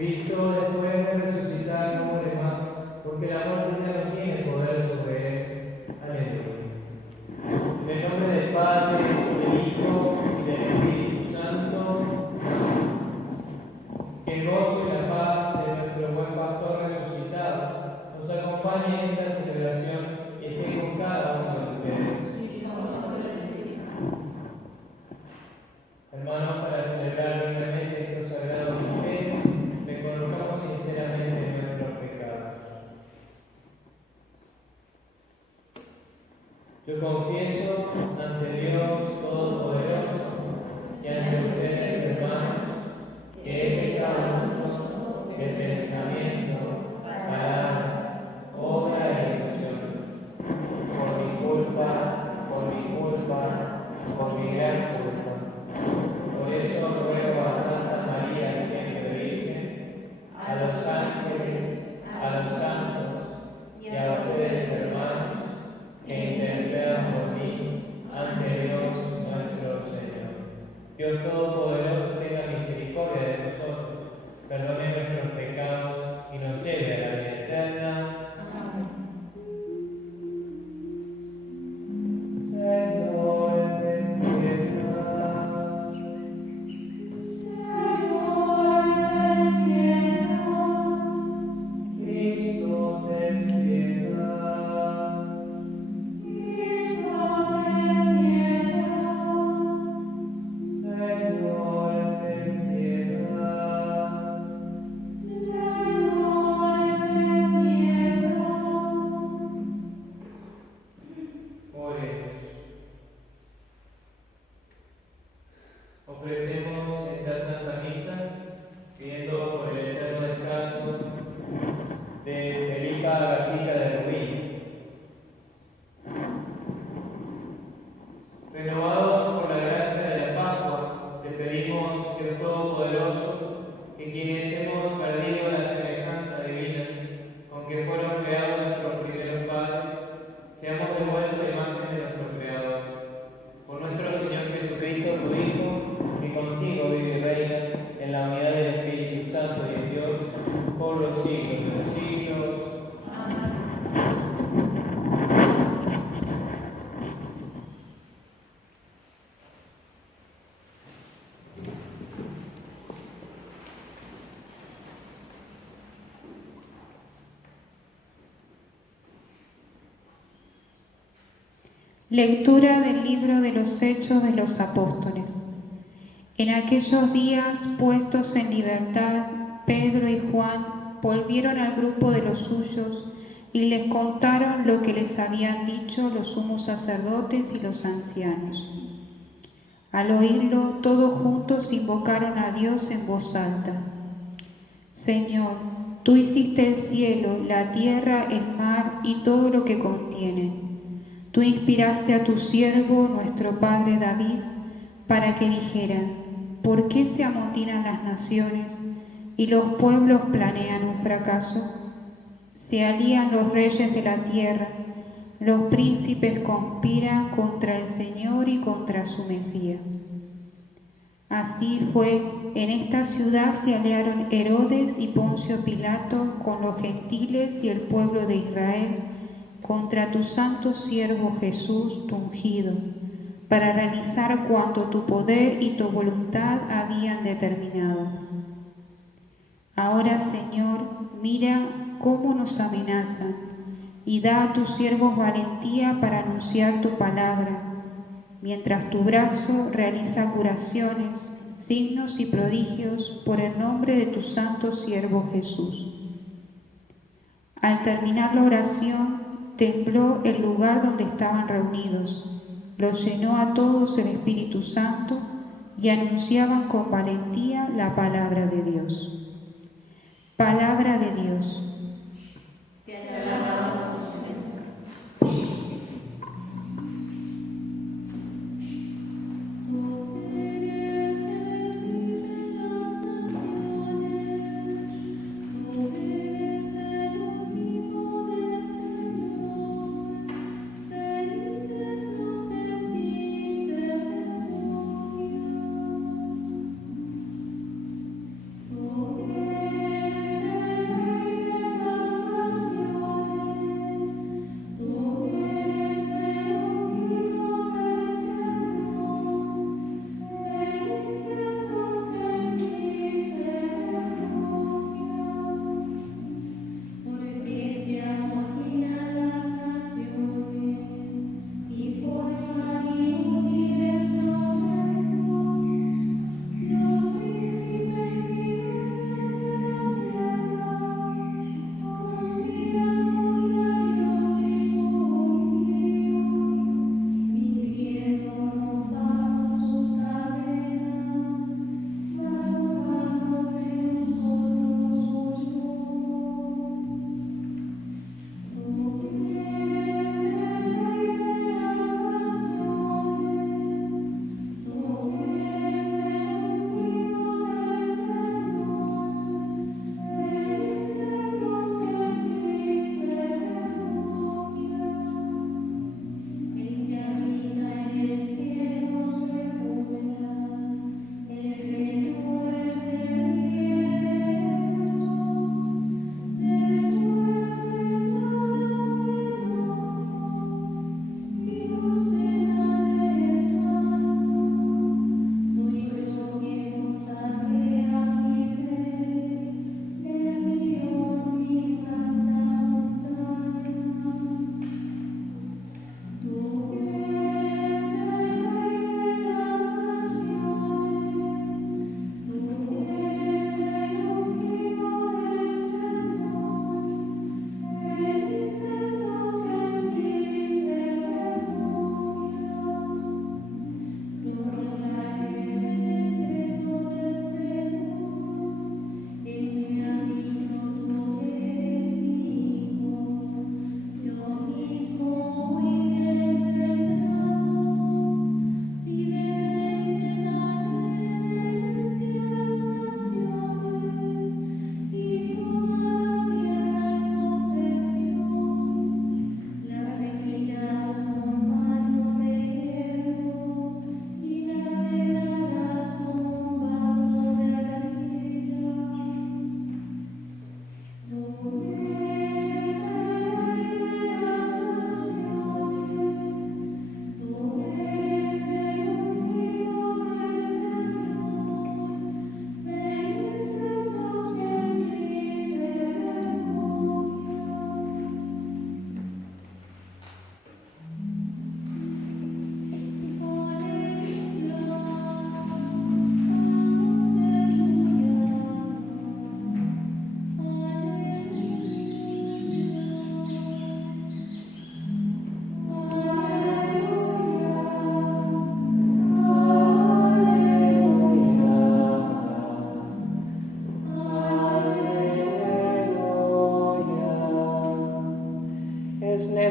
Cristo, después de resucitar, no muere más, porque la muerte ya no tiene poder sobre él. Aleluya. En el nombre del Padre, del Hijo y del Espíritu Santo. Que el gozo y la paz de nuestro buen pastor resucitado nos acompañe en esta celebración y esté con cada uno de ustedes. Hermanos, para celebrar dignamente estos sagrados misterios, reconozcamos sinceramente nuestros pecados. Yo confieso ante Dios Todopoderoso y ante ustedes, hermanos, que he pecado mucho de pensamiento, palabra, obra y ilusión, por mi gran culpa. Por eso ruego a Santa María, siempre Virgen, a los ángeles, a los santos y a ustedes, hermanos, que intercedan por mí ante Dios nuestro Señor. Dios Todopoderoso tenga misericordia de nosotros, perdone nuestros pecados y nos lleve a la vida eterna. Señor, ten piedad. Cristo, ten piedad. Señor, ten piedad. Oremos. Ofrecemos esta Santa Misa pidiendo por el eterno descanso de Felipa Agapita de Rubí. Renovados por la gracia de la Pascua, le pedimos, Dios Todopoderoso, que quienes hemos perdido la semejanza divina con que fueron creados nuestros primeros padres, seamos devueltos a la imagen de nuestro Creador. Por nuestro Señor Jesucristo, tu Hijo, que contigo vive y reina en la unidad del Espíritu Santo y en Dios, por los siglos de los siglos. Lectura del libro de los Hechos de los Apóstoles. En aquellos días, puestos en libertad, Pedro y Juan volvieron al grupo de los suyos y les contaron lo que les habían dicho los sumos sacerdotes y los ancianos. Al oírlo, todos juntos invocaron a Dios en voz alta. Señor, tú hiciste el cielo, la tierra, el mar y todo lo que contienen. Tú inspiraste a tu siervo, nuestro padre David, para que dijera: ¿por qué se amotinan las naciones y los pueblos planean un fracaso? Se alían los reyes de la tierra, los príncipes conspiran contra el Señor y contra su Mesías. Así fue, en esta ciudad se aliaron Herodes y Poncio Pilato con los gentiles y el pueblo de Israel contra tu santo siervo Jesús, tu ungido, para realizar cuanto tu poder y tu voluntad habían determinado. Ahora, Señor, mira cómo nos amenazan y da a tus siervos valentía para anunciar tu palabra, mientras tu brazo realiza curaciones, signos y prodigios por el nombre de tu santo siervo Jesús. Al terminar la oración, tembló el lugar donde estaban reunidos, los llenó a todos el Espíritu Santo y anunciaban con valentía la palabra de Dios. Palabra de Dios. Te alabamos, Señor. Tú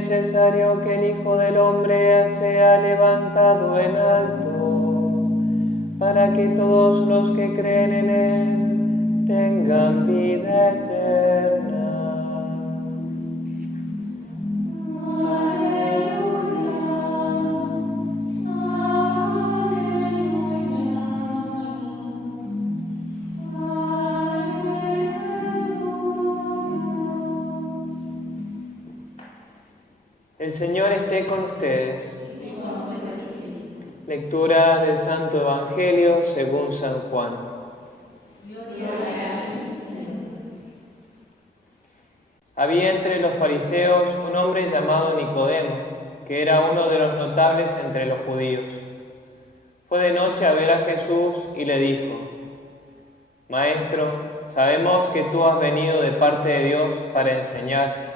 necesario que el Hijo del Hombre sea levantado en alto, para que todos los que creen en Él tengan vida eterna. El Señor esté con ustedes. Lectura del Santo Evangelio según San Juan. Había entre los fariseos un hombre llamado Nicodemo, que era uno de los notables entre los judíos. Fue de noche a ver a Jesús y le dijo: Maestro, sabemos que tú has venido de parte de Dios para enseñar,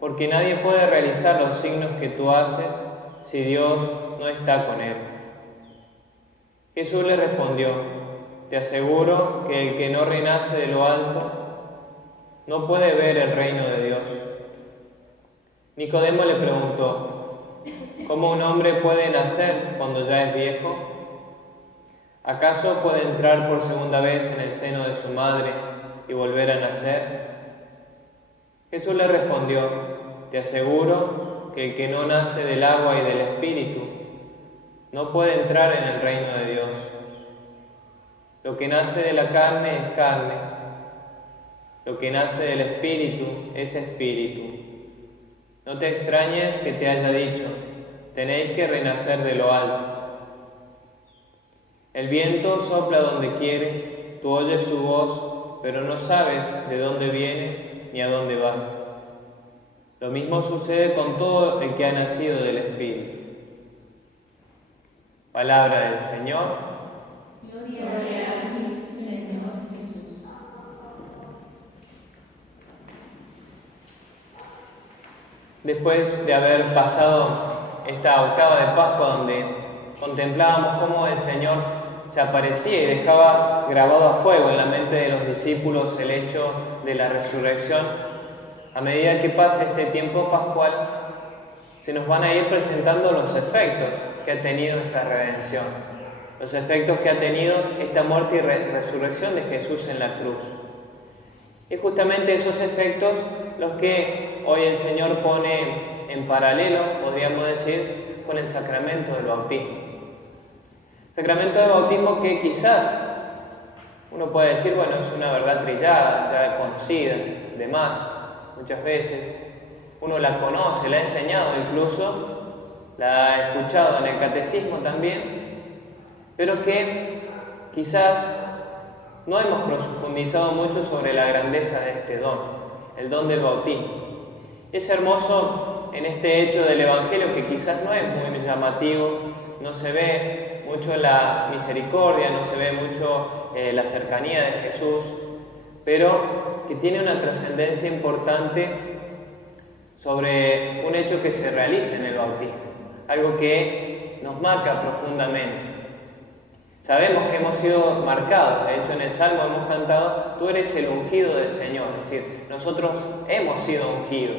porque nadie puede realizar los signos que tú haces si Dios no está con él. Jesús le respondió: Te aseguro que el que no renace de lo alto no puede ver el reino de Dios. Nicodemo le preguntó: ¿Cómo un hombre puede nacer cuando ya es viejo? ¿Acaso puede entrar por segunda vez en el seno de su madre y volver a nacer? Jesús le respondió: Te aseguro que el que no nace del agua y del Espíritu no puede entrar en el reino de Dios. Lo que nace de la carne es carne, lo que nace del Espíritu es Espíritu. No te extrañes que te haya dicho: tenéis que renacer de lo alto. El viento sopla donde quiere, tú oyes su voz, pero no sabes de dónde viene ni a dónde va. Lo mismo sucede con todo el que ha nacido del Espíritu. Palabra del Señor. Gloria a ti, Señor Jesús. Después de haber pasado esta octava de Pascua, donde contemplábamos cómo el Señor se aparecía y dejaba grabado a fuego en la mente de los discípulos el hecho de la resurrección, a medida que pase este tiempo pascual, se nos van a ir presentando los efectos que ha tenido esta redención, los efectos que ha tenido esta muerte y resurrección de Jesús en la cruz. Y justamente esos efectos los que hoy el Señor pone en paralelo, podríamos decir, con el sacramento del bautismo. Sacramento del bautismo que quizás uno puede decir, bueno, es una verdad trillada, ya conocida, de más, muchas veces. Uno la conoce, la ha enseñado incluso, la ha escuchado en el catecismo también, pero que quizás no hemos profundizado mucho sobre la grandeza de este don, el don del bautismo. Es hermoso en este hecho del Evangelio que quizás no es muy llamativo, no se ve mucho la misericordia, no se ve mucho la cercanía de Jesús, pero que tiene una trascendencia importante sobre un hecho que se realiza en el bautismo, algo que nos marca profundamente. Sabemos que hemos sido marcados, de hecho en el Salmo hemos cantado: tú eres el ungido del Señor, es decir, nosotros hemos sido ungidos.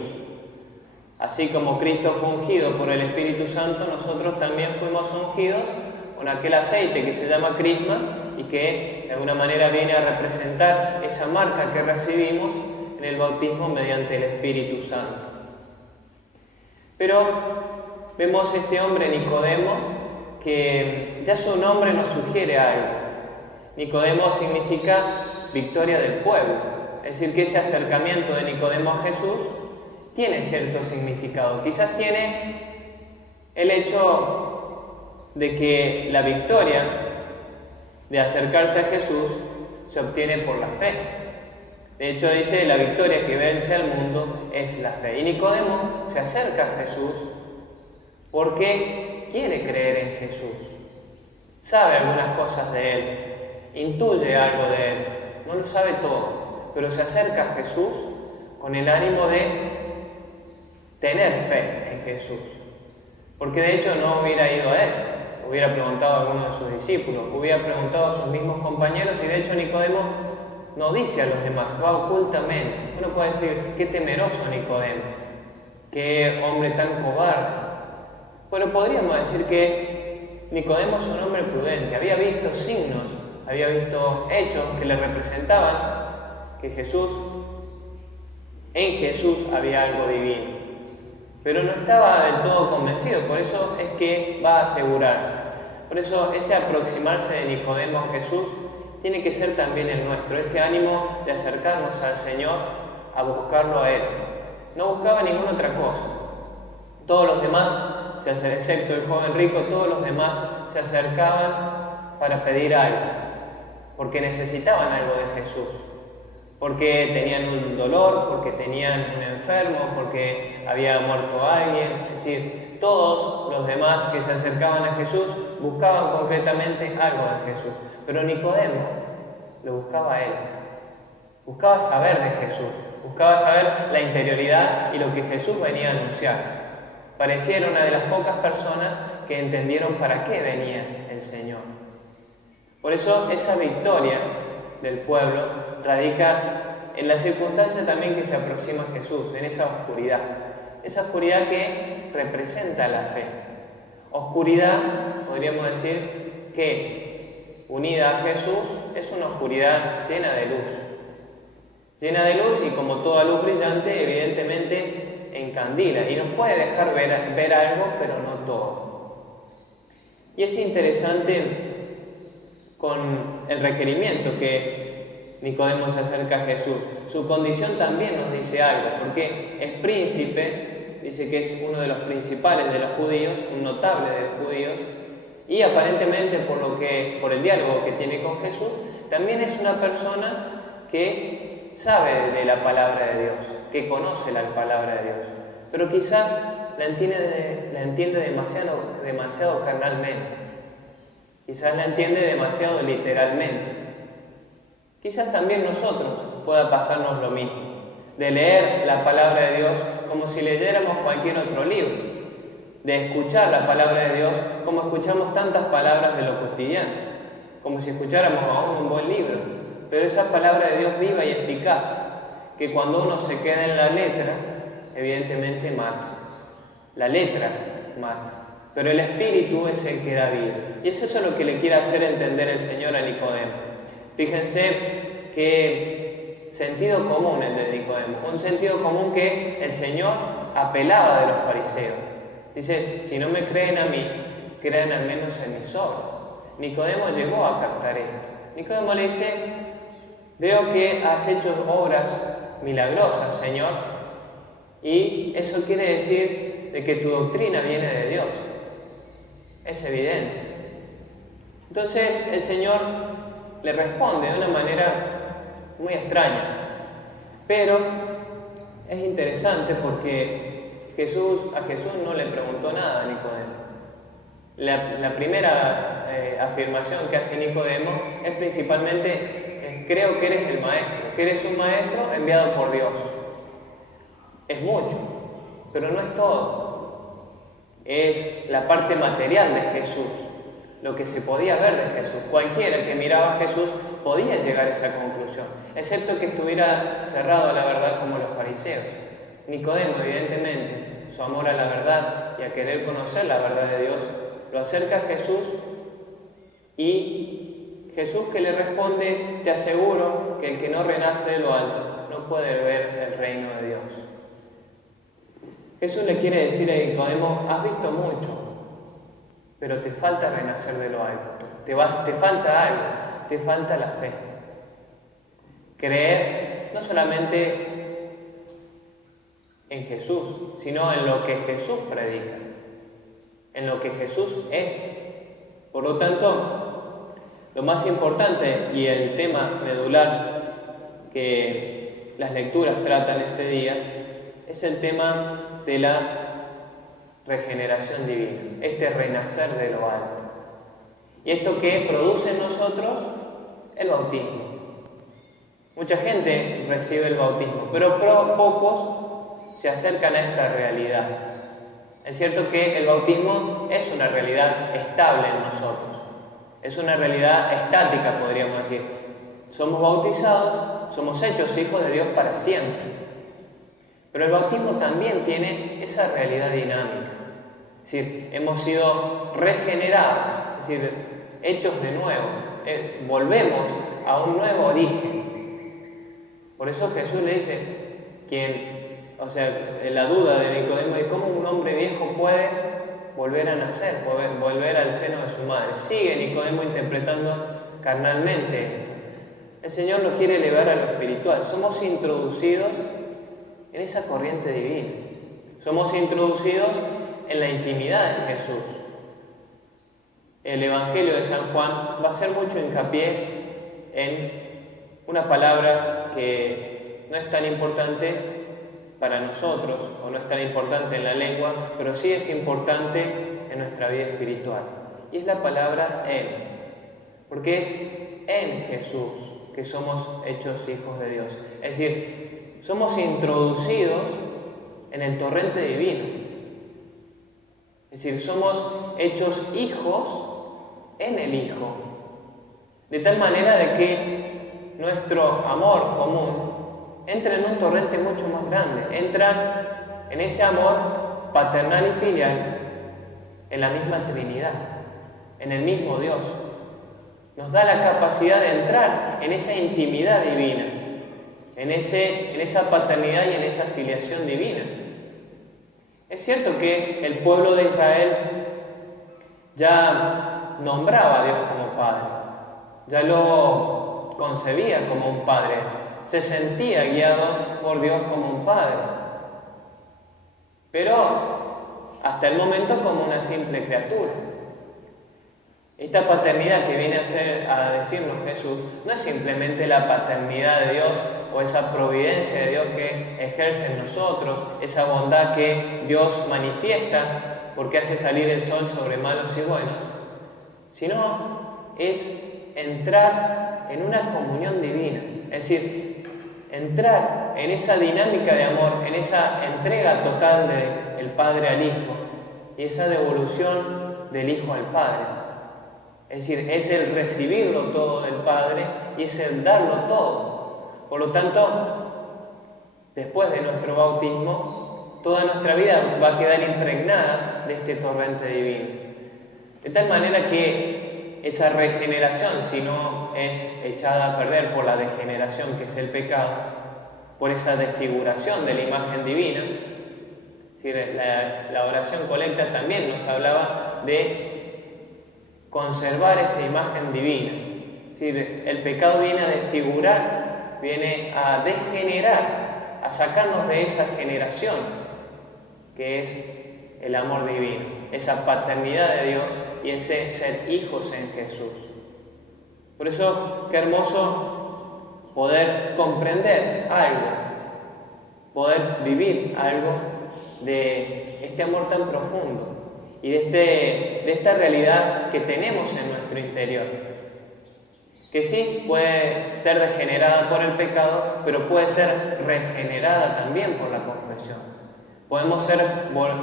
Así como Cristo fue ungido por el Espíritu Santo, nosotros también fuimos ungidos con aquel aceite que se llama crisma y que de alguna manera viene a representar esa marca que recibimos en el bautismo mediante el Espíritu Santo. Pero vemos este hombre Nicodemo, que ya su nombre nos sugiere algo. Nicodemo significa victoria del pueblo, es decir, que ese acercamiento de Nicodemo a Jesús tiene cierto significado. Quizás tiene el hecho de que la victoria de acercarse a Jesús se obtiene por la fe. De hecho dice: la victoria que vence al mundo es la fe. Y Nicodemo se acerca a Jesús porque quiere creer en Jesús. Sabe algunas cosas de Él, intuye algo de Él, no lo sabe todo, pero se acerca a Jesús con el ánimo de tener fe en Jesús. Porque de hecho no hubiera ido a Él, hubiera preguntado a alguno de sus discípulos, hubiera preguntado a sus mismos compañeros, y de hecho Nicodemo no dice a los demás, va ocultamente. Uno puede decir: qué temeroso Nicodemo. qué hombre tan cobarde. Bueno, podríamos decir que Nicodemo es un hombre prudente, había visto signos, había visto hechos que le representaban que en Jesús había algo divino, pero no estaba del todo convencido, por eso es que va a asegurarse. Por eso ese aproximarse de Nicodemo a Jesús tiene que ser también el nuestro, este ánimo de acercarnos al Señor, a buscarlo a Él. No buscaba ninguna otra cosa. Todos los demás, excepto el joven rico, todos los demás se acercaban para pedir algo, porque necesitaban algo de Jesús, porque tenían un dolor, porque tenían un enfermo, porque había muerto alguien. Es decir, todos los demás que se acercaban a Jesús buscaban concretamente algo de Jesús, pero Nicodemo lo buscaba a Él, buscaba saber de Jesús, buscaba saber la interioridad y lo que Jesús venía a anunciar. Pareciera una de las pocas personas que entendieron para qué venía el Señor. Por eso esa victoria del pueblo radica en la circunstancia también que se aproxima a Jesús, en esa oscuridad que representa la fe. Oscuridad, podríamos decir, que unida a Jesús es una oscuridad llena de luz y como toda luz brillante, evidentemente encandila y nos puede dejar ver algo, pero no todo. Y es interesante con el requerimiento que Nicodemo se acerca a Jesús. Su condición también nos dice algo, porque es príncipe, dice que es uno de los principales de los judíos, un notable de los judíos, y aparentemente por el diálogo que tiene con Jesús, también es una persona que sabe de la palabra de Dios, que conoce la palabra de Dios, pero quizás la entiende demasiado carnalmente, quizás la entiende demasiado literalmente. Quizás también nosotros pueda pasarnos lo mismo, de leer la palabra de Dios como si leyéramos cualquier otro libro, de escuchar la palabra de Dios como escuchamos tantas palabras de lo cotidiano, como si escucháramos aún un buen libro, pero esa palabra de Dios viva y eficaz, que cuando uno se queda en la letra, evidentemente mata. La letra mata, pero el espíritu es el que da vida. Y eso es lo que le quiere hacer entender el Señor a Nicodemo. Fíjense qué sentido común el de Nicodemo, un sentido común que el Señor apelaba de los fariseos. Dice, si no me creen a mí, crean al menos en mis obras. Nicodemo llegó a captar esto. Nicodemo le dice, veo que has hecho obras milagrosas, Señor, y eso quiere decir de que tu doctrina viene de Dios. Es evidente. Entonces el Señor le responde de una manera muy extraña, pero es interesante porque a Jesús no le preguntó nada a Nicodemo. La primera afirmación que hace Nicodemo es principalmente, creo que eres el maestro, que eres un maestro enviado por Dios. Es mucho, pero no es todo. Es la parte material de Jesús, lo que se podía ver de Jesús. Cualquiera que miraba a Jesús podía llegar a esa conclusión, excepto que estuviera cerrado a la verdad como los fariseos. Nicodemo, evidentemente, su amor a la verdad y a querer conocer la verdad de Dios, lo acerca a Jesús y Jesús que le responde, te aseguro que el que no renace de lo alto no puede ver el reino de Dios. Jesús le quiere decir a Nicodemo, has visto mucho, pero te falta renacer de lo alto, te falta algo, te falta la fe. Creer no solamente en Jesús, sino en lo que Jesús predica, en lo que Jesús es. Por lo tanto, lo más importante y el tema medular que las lecturas tratan este día es el tema de la regeneración divina, este renacer de lo alto. Y esto que produce en nosotros el bautismo. Mucha gente recibe el bautismo, pero pocos se acercan a esta realidad. Es cierto que el bautismo es una realidad estable en nosotros, es una realidad estática, podríamos decir. Somos bautizados, somos hechos hijos de Dios para siempre. Pero el bautismo también tiene esa realidad dinámica. Es decir, hemos sido regenerados, es decir, hechos de nuevo. Volvemos a un nuevo origen. Por eso Jesús le dice, la duda de Nicodemo de cómo un hombre viejo puede volver a nacer, volver al seno de su madre. Sigue Nicodemo interpretando carnalmente. El Señor nos quiere elevar a lo espiritual. Somos introducidos en esa corriente divina. Somos introducidos en la intimidad de Jesús. El Evangelio de San Juan va a hacer mucho hincapié en una palabra que no es tan importante para nosotros, o no es tan importante en la lengua, pero sí es importante en nuestra vida espiritual. Y es la palabra en, porque es en Jesús que somos hechos hijos de Dios. Es decir, somos introducidos en el torrente divino. Es decir, somos hechos hijos en el Hijo. De tal manera de que nuestro amor común entra en un torrente mucho más grande. Entra en ese amor paternal y filial en la misma Trinidad, en el mismo Dios. Nos da la capacidad de entrar en esa intimidad divina, en esa paternidad y en esa filiación divina. Es cierto que el pueblo de Israel ya nombraba a Dios como Padre, ya lo concebía como un Padre, se sentía guiado por Dios como un Padre, pero hasta el momento como una simple criatura. Esta paternidad que viene a decirnos Jesús no es simplemente la paternidad de Dios o esa providencia de Dios que ejerce en nosotros, esa bondad que Dios manifiesta porque hace salir el sol sobre malos y buenos, sino es entrar en una comunión divina, es decir, entrar en esa dinámica de amor, en esa entrega total del Padre al Hijo y esa devolución del Hijo al Padre. Es decir, es el recibirlo todo del Padre y es el darlo todo. Por lo tanto, después de nuestro bautismo, toda nuestra vida va a quedar impregnada de este torrente divino. De tal manera que esa regeneración, si no es echada a perder por la degeneración que es el pecado, por esa desfiguración de la imagen divina, es decir, la oración colecta también nos hablaba de conservar esa imagen divina. Es decir, el pecado viene a desfigurar, viene a degenerar, a sacarnos de esa generación que es el amor divino, esa paternidad de Dios y ese ser hijos en Jesús. Por eso, qué hermoso poder comprender algo, poder vivir algo de este amor tan profundo y de esta realidad que tenemos en nuestro interior, que sí puede ser degenerada por el pecado, pero puede ser regenerada también por la confesión. Podemos ser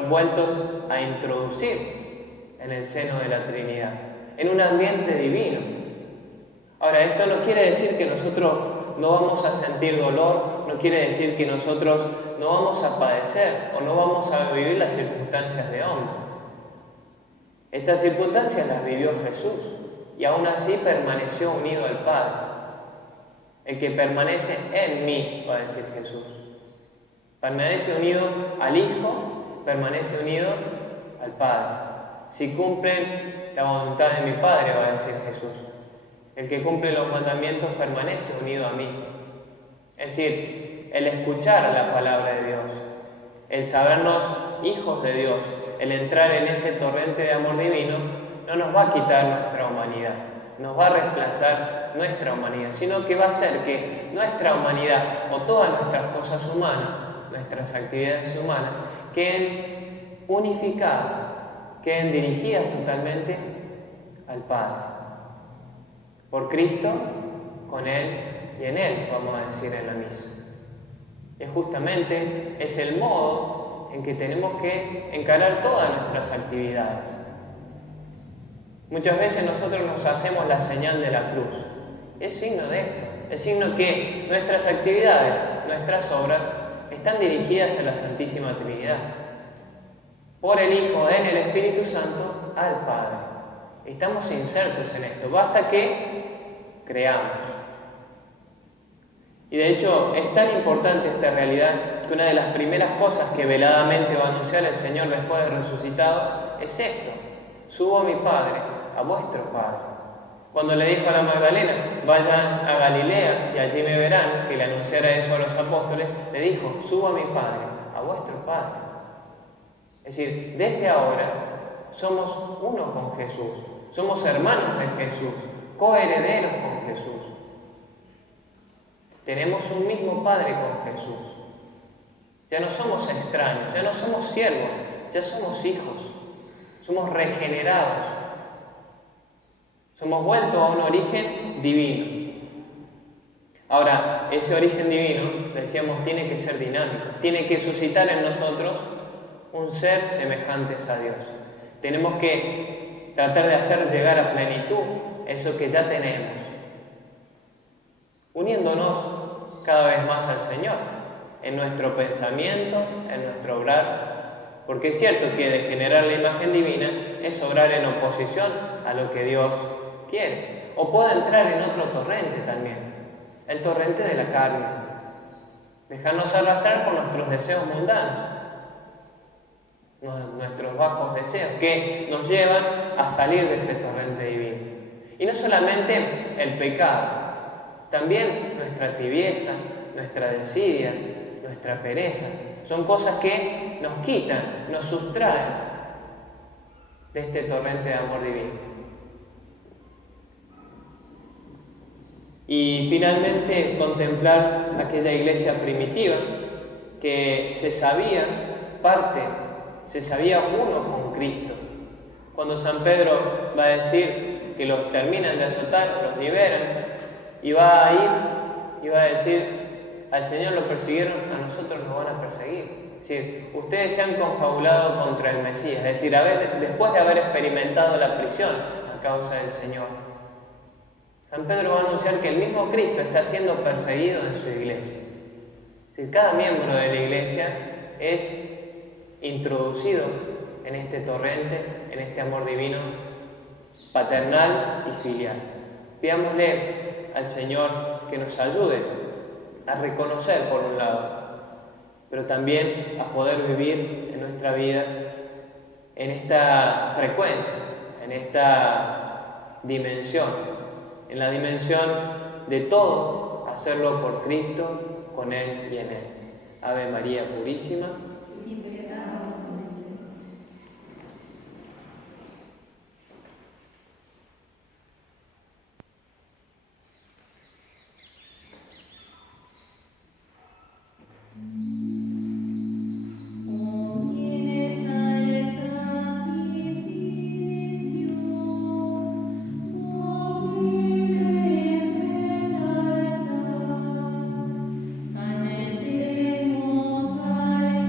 vueltos a introducir en el seno de la Trinidad, en un ambiente divino. Ahora, esto no quiere decir que nosotros no vamos a sentir dolor, no quiere decir que nosotros no vamos a padecer o no vamos a vivir las circunstancias de hombre. Estas circunstancias las vivió Jesús y aún así permaneció unido al Padre. El que permanece en mí, va a decir Jesús. Permanece unido al Hijo, permanece unido al Padre. Si cumplen la voluntad de mi Padre, va a decir Jesús. El que cumple los mandamientos permanece unido a mí. Es decir, el escuchar la palabra de Dios, el sabernos hijos de Dios, el entrar en ese torrente de amor divino, no nos va a quitar nuestra humanidad, nos va a reemplazar nuestra humanidad, sino que va a hacer que nuestra humanidad o todas nuestras cosas humanas, nuestras actividades humanas, queden unificadas, queden dirigidas totalmente al Padre. Por Cristo, con Él y en Él, vamos a decir en la misa. Es justamente, es el modo en que tenemos que encarar todas nuestras actividades. Muchas veces nosotros nos hacemos la señal de la cruz. Es signo de esto, es signo que nuestras actividades, nuestras obras están dirigidas a la Santísima Trinidad. Por el Hijo, en el Espíritu Santo, al Padre. Estamos insertos en esto, basta que creamos. Y de hecho es tan importante esta realidad que una de las primeras cosas que veladamente va a anunciar el Señor después de resucitado es esto: subo a mi Padre, a vuestro Padre. Cuando le dijo a la Magdalena, vayan a Galilea y allí me verán, que le anunciara eso a los apóstoles, le dijo, subo a mi Padre, a vuestro Padre. Es decir, desde ahora somos uno con Jesús, somos hermanos de Jesús, coherederos con Jesús. Tenemos un mismo Padre con Jesús. Ya no somos extraños, ya no somos siervos, ya somos hijos, somos regenerados. Somos vueltos a un origen divino. Ahora, ese origen divino, decíamos, tiene que ser dinámico, tiene que suscitar en nosotros un ser semejantes a Dios. Tenemos que tratar de hacer llegar a plenitud eso que ya tenemos, uniéndonos cada vez más al Señor, en nuestro pensamiento, en nuestro obrar, porque es cierto que de generar la imagen divina es obrar en oposición a lo que Dios quiere, o puede entrar en otro torrente también, el torrente de la carne, dejarnos arrastrar por nuestros deseos mundanos, nuestros bajos deseos, que nos llevan a salir de ese torrente divino. Y no solamente el pecado, también nuestra tibieza, nuestra desidia, nuestra pereza, son cosas que nos quitan, nos sustraen de este torrente de amor divino. Y finalmente contemplar aquella iglesia primitiva que se sabía uno con Cristo. Cuando San Pedro va a decir que los terminan de azotar, los liberan, y va a ir y va a decir, al Señor lo persiguieron, a nosotros nos van a perseguir. Es decir, ustedes se han confabulado contra el Mesías, es decir, después de haber experimentado la prisión a causa del Señor. San Pedro va a anunciar que el mismo Cristo está siendo perseguido en su iglesia. Es decir, cada miembro de la iglesia es introducido en este torrente, en este amor divino, paternal y filial. Pidámosle al Señor que nos ayude a reconocer por un lado, pero también a poder vivir en nuestra vida en esta frecuencia, en esta dimensión, en la dimensión de todo, hacerlo por Cristo, con Él y en Él. Ave María Purísima. Anhelemos al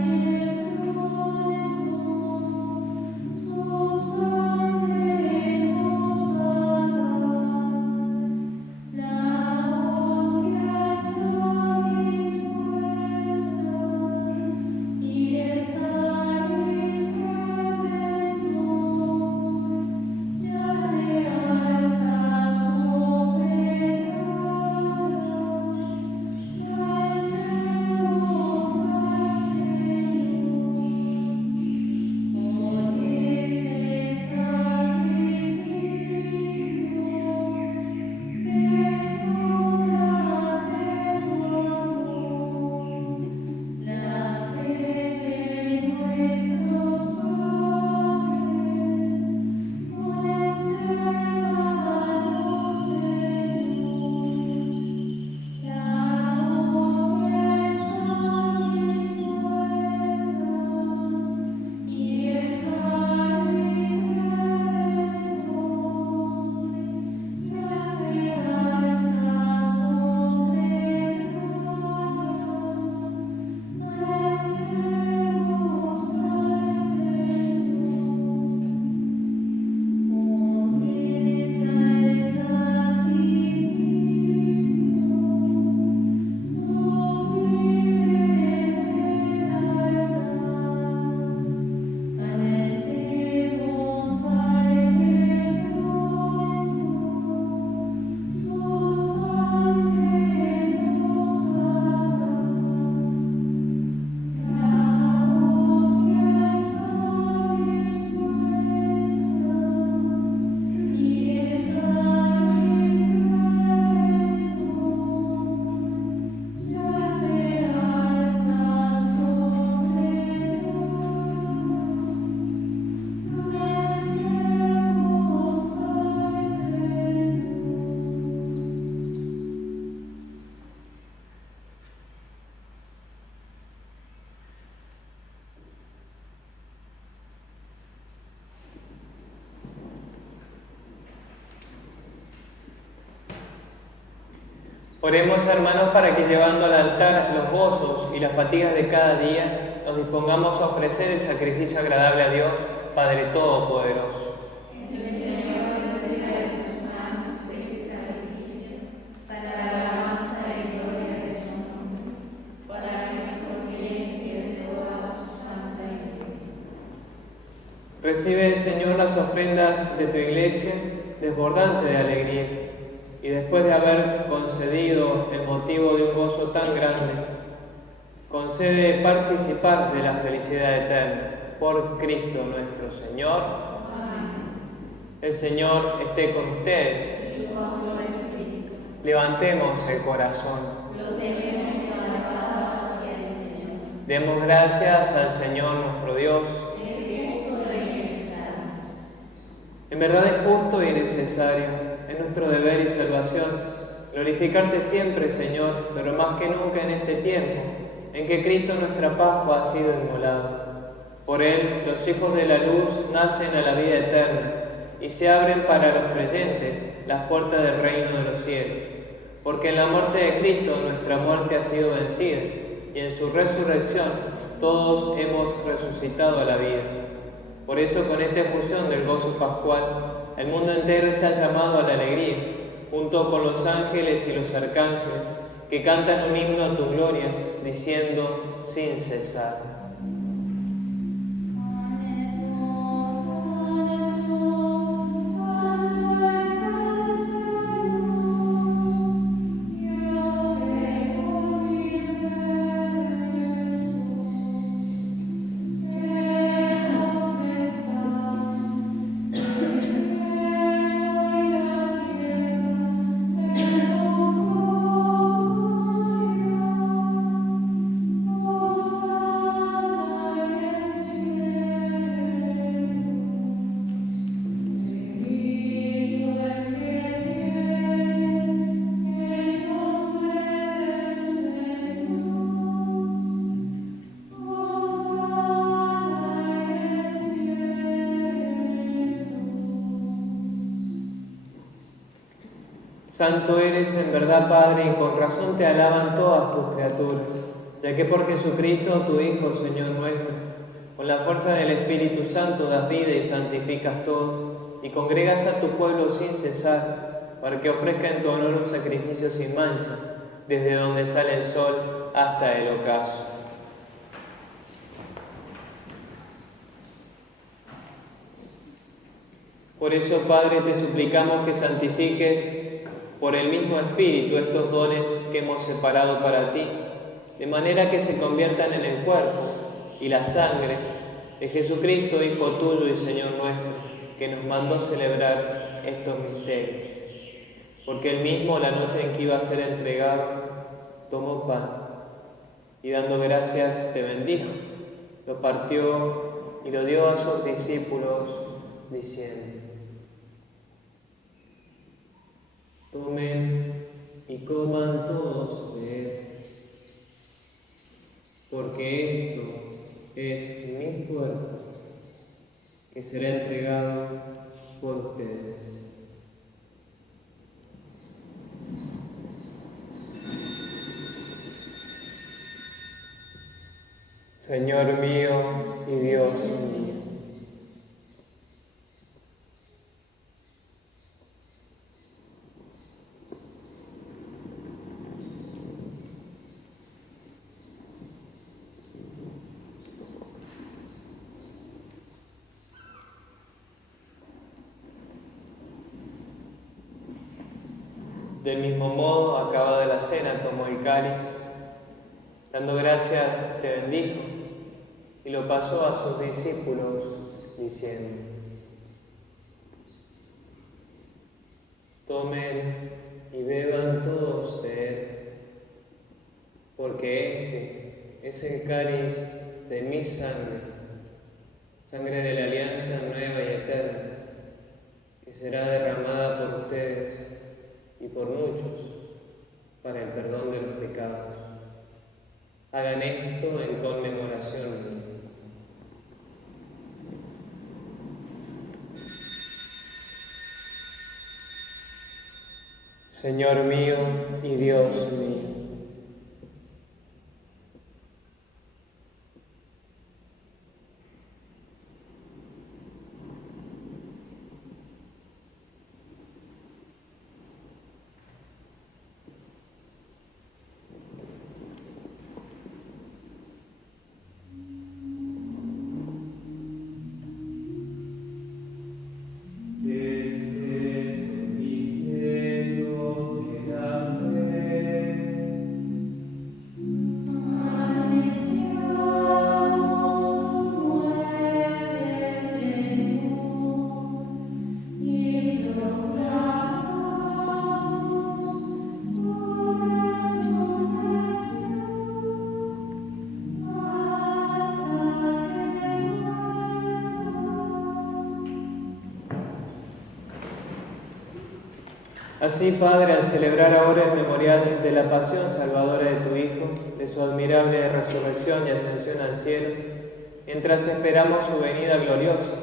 Oremos, hermanos, para que llevando al altar los gozos y las fatigas de cada día, nos dispongamos a ofrecer el sacrificio agradable a Dios, Padre Todopoderoso. Recibe, Señor, las ofrendas de tu Iglesia, desbordante de alegría, y después de haber concedido el motivo de un gozo tan grande, concede participar de la felicidad eterna por Cristo nuestro Señor. Amén. El Señor esté con ustedes. Y con tu espíritu. Levantemos el corazón. Lo tenemos elevado hacia el Señor. Demos gracias al Señor nuestro Dios. En verdad es justo y necesario, es nuestro deber y salvación, glorificarte siempre, Señor, pero más que nunca en este tiempo, en que Cristo nuestra Pascua ha sido inmolado. Por Él, los hijos de la luz nacen a la vida eterna, y se abren para los creyentes las puertas del reino de los cielos. Porque en la muerte de Cristo nuestra muerte ha sido vencida, y en su resurrección todos hemos resucitado a la vida. Por eso, con esta efusión del gozo pascual, el mundo entero está llamado a la alegría, junto con los ángeles y los arcángeles, que cantan un himno a tu gloria, diciendo sin cesar. Santo eres en verdad, Padre, y con razón te alaban todas tus criaturas, ya que por Jesucristo, tu Hijo, Señor nuestro, con la fuerza del Espíritu Santo das vida y santificas todo, y congregas a tu pueblo sin cesar, para que ofrezca en tu honor un sacrificio sin mancha, desde donde sale el sol hasta el ocaso. Por eso, Padre, te suplicamos que santifiques por el mismo Espíritu estos dones que hemos separado para ti, de manera que se conviertan en el cuerpo y la sangre de Jesucristo, Hijo tuyo y Señor nuestro, que nos mandó celebrar estos misterios. Porque Él mismo, la noche en que iba a ser entregado, tomó pan y dando gracias te bendijo, lo partió y lo dio a sus discípulos, diciendo: tomen y coman todos de él, porque esto es mi cuerpo, que será entregado por ustedes. Señor mío y Dios mío. Del mismo modo, acabada la cena, tomó el cáliz, dando gracias, te bendijo, y lo pasó a sus discípulos, diciendo: tomen y beban todos de él, porque este es el cáliz de mi sangre, sangre de la alianza nueva y eterna, que será derramada por ustedes y por muchos para el perdón de los pecados. Hagan esto en conmemoración mía. Señor mío y Dios mío. Así, Padre, al celebrar ahora el memorial de la pasión salvadora de tu Hijo, de su admirable resurrección y ascensión al cielo, mientras esperamos su venida gloriosa,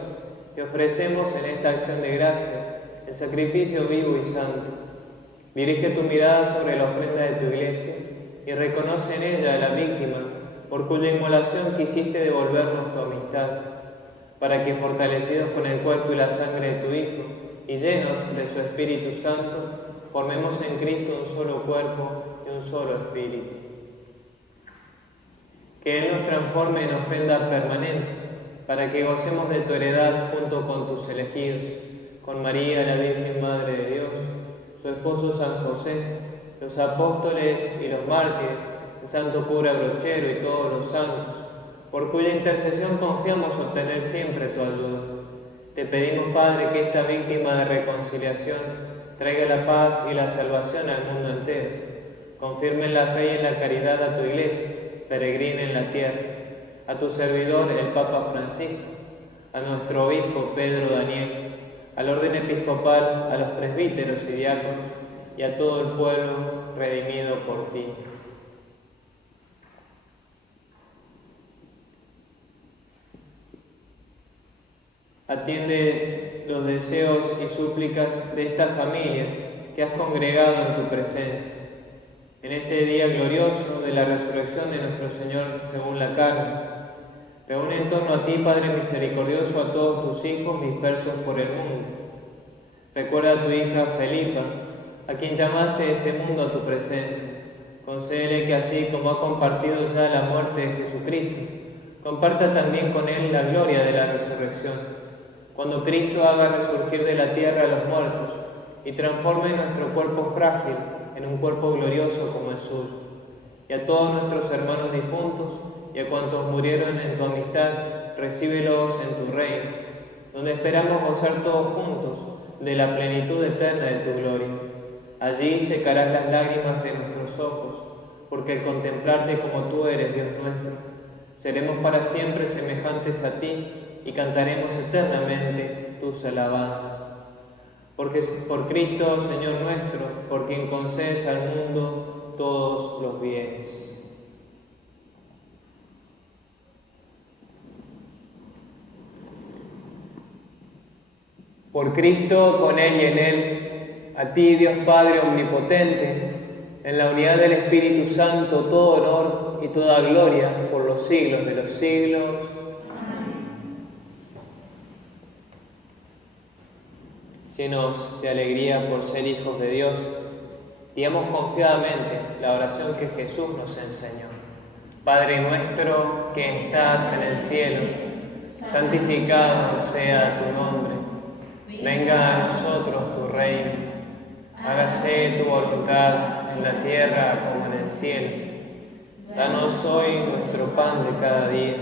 te ofrecemos en esta acción de gracias el sacrificio vivo y santo. Dirige tu mirada sobre la ofrenda de tu Iglesia y reconoce en ella a la víctima por cuya inmolación quisiste devolvernos tu amistad, para que, fortalecidos con el cuerpo y la sangre de tu Hijo, y llenos de su Espíritu Santo, formemos en Cristo un solo cuerpo y un solo Espíritu. Que Él nos transforme en ofrenda permanente, para que gocemos de tu heredad junto con tus elegidos, con María, la Virgen Madre de Dios, su esposo San José, los apóstoles y los mártires, el santo cura Brochero y todos los santos, por cuya intercesión confiamos obtener siempre tu ayuda. Te pedimos, Padre, que esta víctima de reconciliación traiga la paz y la salvación al mundo entero. Confirme en la fe y en la caridad a tu Iglesia, peregrina en la tierra, a tu servidor, el Papa Francisco, a nuestro obispo Pedro Daniel, al orden episcopal, a los presbíteros y diáconos, y a todo el pueblo redimido por ti. Atiende los deseos y súplicas de esta familia que has congregado en tu presencia. En este día glorioso de la resurrección de nuestro Señor según la carne, reúne en torno a ti, Padre misericordioso, a todos tus hijos dispersos por el mundo. Recuerda a tu hija Felipa, a quien llamaste de este mundo a tu presencia. Concédele que así como ha compartido ya la muerte de Jesucristo, comparta también con él la gloria de la resurrección. Cuando Cristo haga resurgir de la tierra a los muertos y transforme nuestro cuerpo frágil en un cuerpo glorioso como el suyo. Y a todos nuestros hermanos difuntos y a cuantos murieron en tu amistad, recíbelos en tu reino, donde esperamos gozar todos juntos de la plenitud eterna de tu gloria. Allí secarás las lágrimas de nuestros ojos, porque al contemplarte como tú eres, Dios nuestro, seremos para siempre semejantes a ti y cantaremos eternamente tus alabanzas. Porque por Cristo, Señor nuestro, por quien concedes al mundo todos los bienes. Por Cristo, con Él y en Él, a ti, Dios Padre omnipotente, en la unidad del Espíritu Santo, todo honor y toda gloria por los siglos de los siglos. Llenos de alegría por ser hijos de Dios, digamos confiadamente la oración que Jesús nos enseñó. Padre nuestro que estás en el cielo, santificado sea tu nombre. Venga a nosotros tu reino. Hágase tu voluntad en la tierra como en el cielo. Danos hoy nuestro pan de cada día.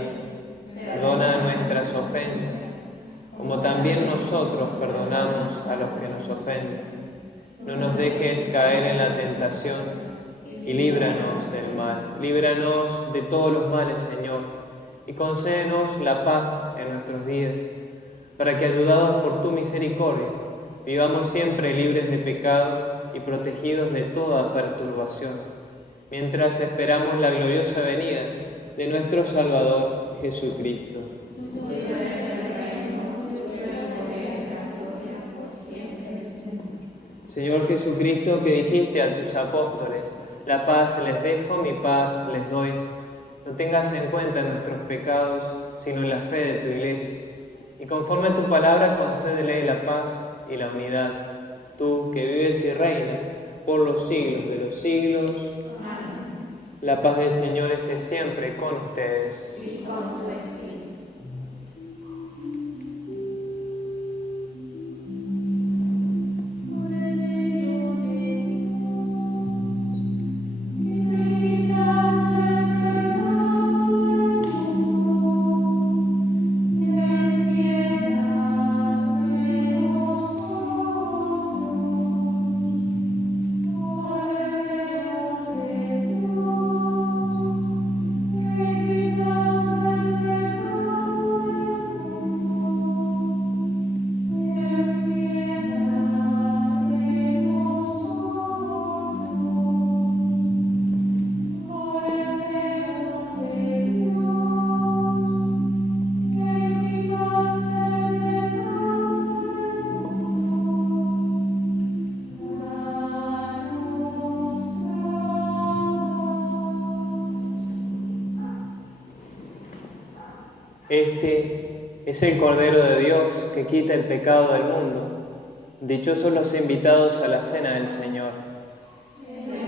Perdona nuestras ofensas, como también nosotros perdonamos a los que nos ofenden. No nos dejes caer en la tentación y líbranos del mal. Líbranos de todos los males, Señor, y concédenos la paz en nuestros días, para que, ayudados por tu misericordia, vivamos siempre libres de pecado y protegidos de toda perturbación, mientras esperamos la gloriosa venida de nuestro Salvador Jesucristo. Señor Jesucristo, que dijiste a tus apóstoles, la paz les dejo, mi paz les doy. No tengas en cuenta nuestros pecados, sino la fe de tu Iglesia. Y conforme a tu palabra, concédele la paz y la unidad. Tú que vives y reinas por los siglos de los siglos. Amén. La paz del Señor esté siempre con ustedes. Y con tu espíritu. Este es el Cordero de Dios que quita el pecado del mundo. Dichosos los invitados a la cena del Señor. Señor,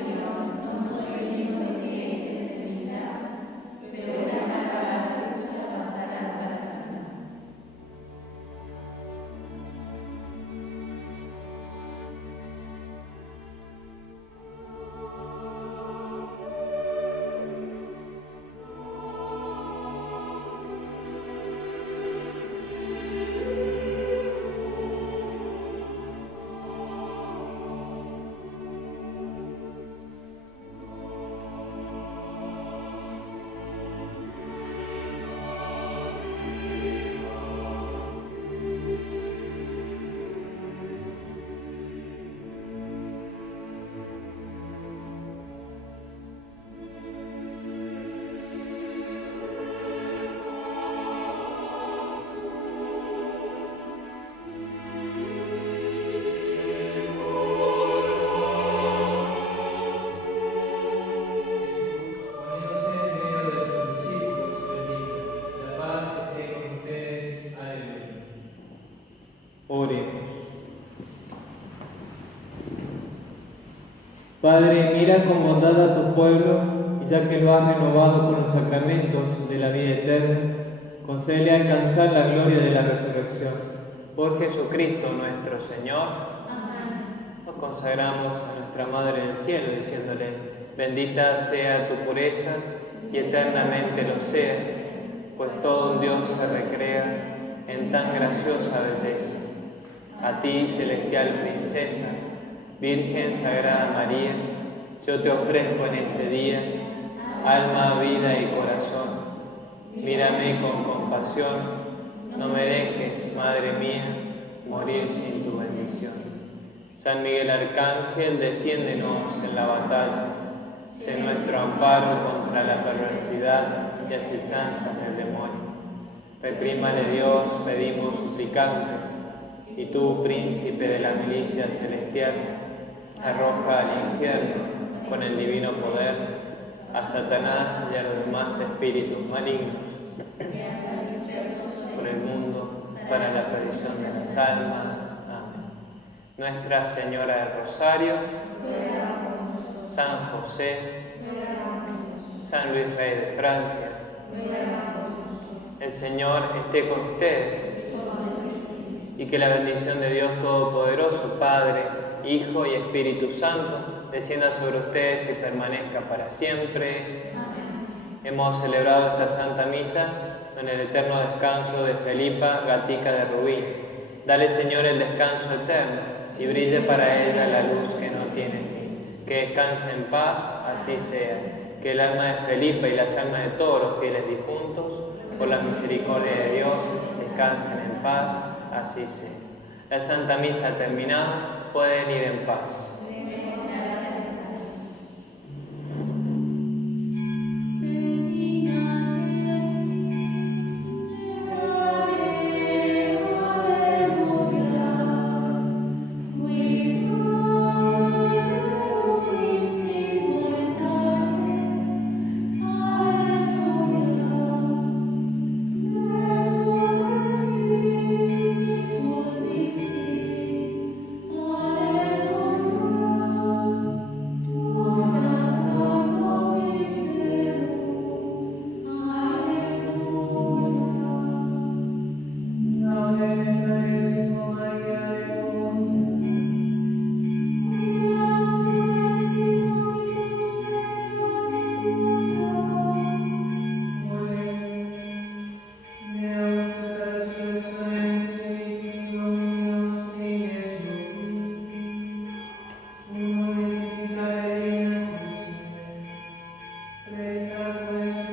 no soy digno de que entres en mi casa, pero una palabra tuya bastará para sanar. Padre, mira con bondad a tu pueblo, y ya que lo has renovado con los sacramentos de la vida eterna, concédele alcanzar la gloria de la resurrección. Por Jesucristo nuestro Señor, Amén. nos consagramos a nuestra Madre del Cielo, diciéndole, bendita sea tu pureza y eternamente lo sea, pues todo un Dios se recrea en tan graciosa belleza. A ti, celestial princesa, Virgen Sagrada María, yo te ofrezco en este día alma, vida y corazón. Mírame con compasión, no me dejes, Madre mía, morir sin tu bendición. San Miguel Arcángel, defiéndenos en la batalla, sé nuestro amparo contra la perversidad y asechanzas del demonio. Reprímale Dios, pedimos suplicantes, y tú, príncipe de la milicia celestial, arroja al infierno con el divino poder a Satanás y a los demás espíritus malignos por el mundo para la perdición de las almas. Amén. Nuestra Señora del Rosario, San José, San Luis Rey de Francia, el Señor esté con ustedes y que la bendición de Dios Todopoderoso, Padre, Hijo y Espíritu Santo, descienda sobre ustedes y permanezca para siempre. Amén. Hemos celebrado esta Santa Misa en el eterno descanso de Felipa Gatica de Rubí. Dale, Señor, el descanso eterno y brille para ella la luz que no tiene fin. Que descanse en paz, así sea. Que el alma de Felipa y las almas de todos los fieles difuntos, por la misericordia de Dios, descansen en paz, así sea. La Santa Misa terminada, pueden ir en paz. We sea nuestro